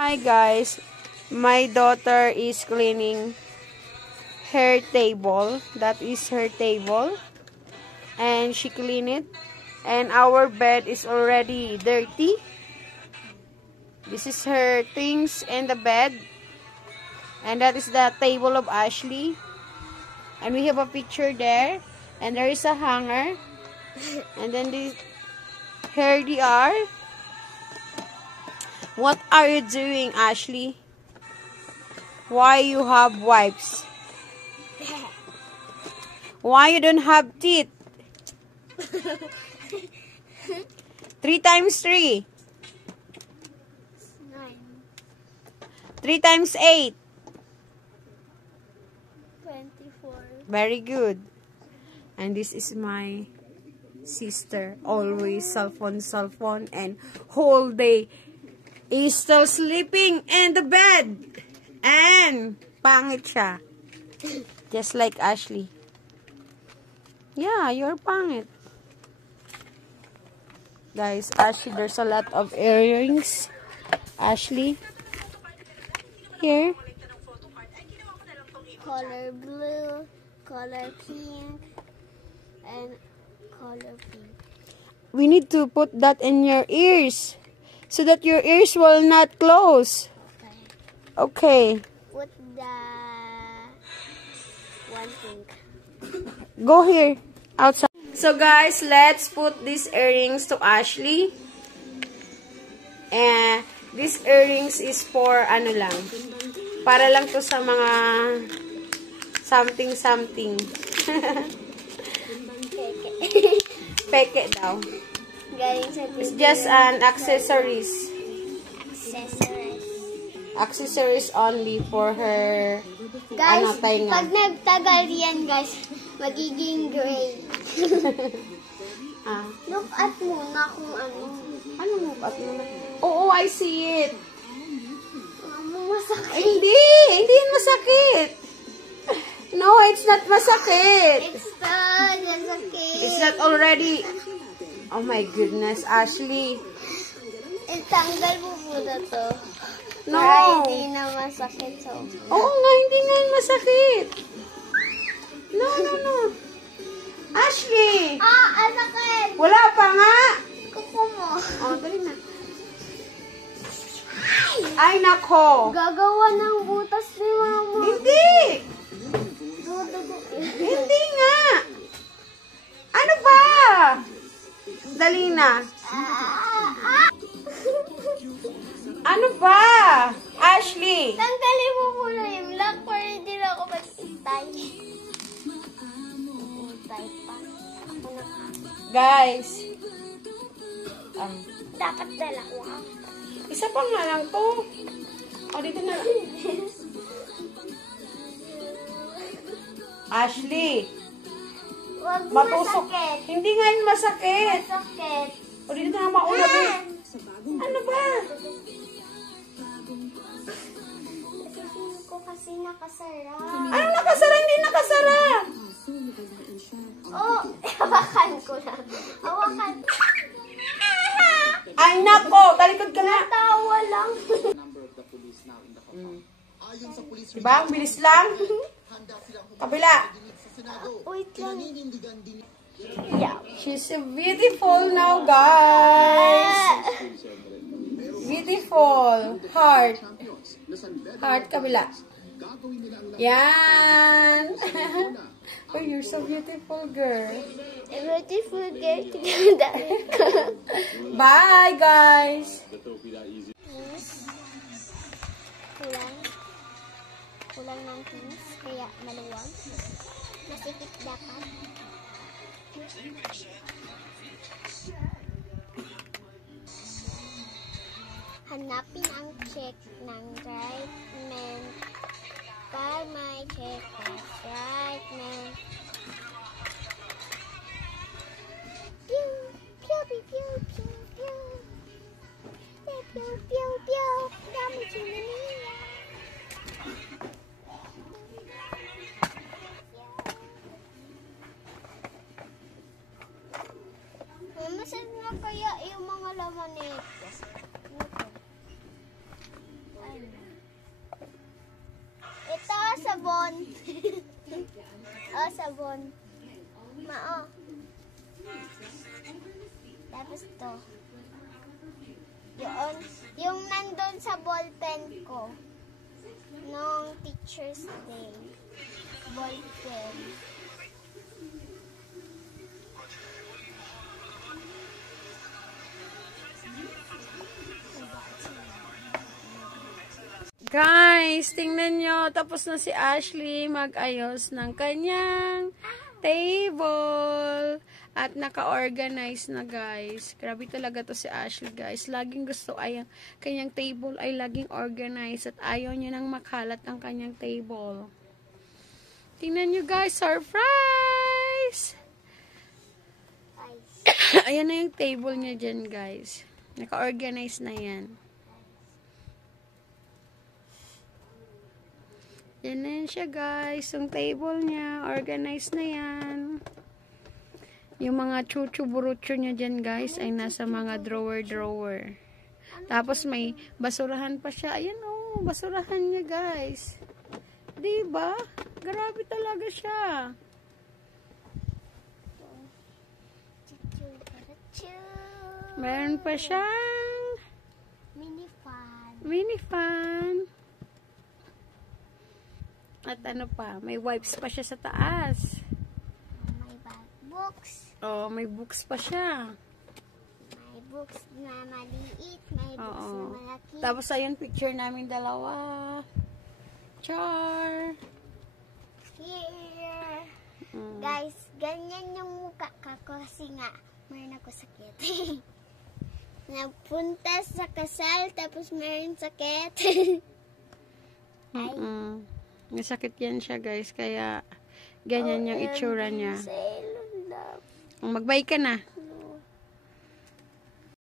Hi guys, my daughter is cleaning her table. That is her table. And she cleaned it. And our bed is already dirty. This is her things in the bed. And that is the table of Ashley. And we have a picture there. And there is a hanger. And then here they are. What are you doing, Ashley? Why you have wipes? Why you don't have teeth? 3 times 3. 9. 3 times 8. 24. Very good. And this is my sister. Always cell phone, and whole day is still sleeping in the bed. And pangit siya. Just like Ashley. Yeah, you're pangit. Guys, Ashley, there's a lot of earrings. Ashley. Here. Color blue, color pink, and color pink. We need to put that in your ears so that your ears will not close. Okay. Put the one pink. Go here. Outside. So guys, let's put these earrings to Ashley. And these earrings is for ano lang. Para lang to sa mga something. Peke daw. Galing sa It's just an accessories. Accessories only for her. Guys, ano, tainga. pag nagtagal yan, guys, magiging gray. Look at muna kung ano. Ano look at muna? Oo, I see it. Masakit. Hindi yun masakit. No, it's not masakit. It's not already. Oh my goodness, Ashley. Itanggal mo muna to. No. Para hindi na masakit. So. Oo nga, hindi nga yun masakit. No. Ashley! Ang sakit! Wala pa nga. Kuko mo. Oh, dali na. Ay, nako. Gagawa ng butas ni mama. Hindi. Dudugo. Hindi nga. Ano ba? Dali na. Ano ba? Ashley. Tanggalin mo muna yung lock para hindi na ako mag-itay. Itay pa. Ako na ka. Guys. Dapat dalawa. Isa pa nga lang to. O, dito na lang. Ashley. Wag mo Matusok. masakit. Hindi nga yun masakit. Masakit. O, dito na maulap eh. Ano ba? Kasi ko kasi nakasara. Ano nakasara? Hindi nakasara. Oh, hawakan ko lang. Hawakan. Ay, nako. Talikod ka na. Tawa lang. Diba? Ang bilis lang. Kabila. Wait lang. Yeah. She's so beautiful now, guys. Beautiful. Heart. Heart, kabila. Yan. Oh, you're so beautiful, girl. A beautiful girl together. Bye, guys. Kulang ng pins, kaya maluwag. Masikip dapat. Hanapin ang check ng right man. Pag may check ng right man. Pew, pew, pew, pew, pew, pew. Pew, pew, pew, pew. Dami chinamila. Masarap na kaya yung mga laman nito. sabon. Mao. Tapos to. Yung nandun sa ballpen ko. Nung Teacher's Day. Ballpen. Guys, tingnan nyo. Tapos na si Ashley mag-ayos ng kanyang table. At naka-organize na, guys. Grabe talaga to si Ashley, guys. Laging gusto ay ang kanyang table ay laging organized. At ayaw niya nang makalat ang kanyang table. Tingnan nyo, guys. Surprise! Ayan na yung table niya dyan, guys. Naka-organize na yan. Yan na yan siya, guys. Yung table niya, organized na yan. Yung mga chuchu-burucho niya dyan, guys, ay nasa mga drawer-drawer. Tapos may basurahan pa siya. Ayan, oh, basurahan niya, guys. Diba? Grabe talaga siya. Meron pa siyang mini fan. At ano pa, may wipes pa siya sa taas. May books. Oh, may books pa siya. May books na maliit, may books na malaki. Tapos ayun, picture namin dalawa. Char! Here! Guys, ganyan yung mukha ko kasi nga, mayroon ako sakit. Napunta sa kasal, tapos mayroon sakit. Ay. May sakit yan siya, guys. Kaya, ganyan yung itsura niya. Magbay ka na.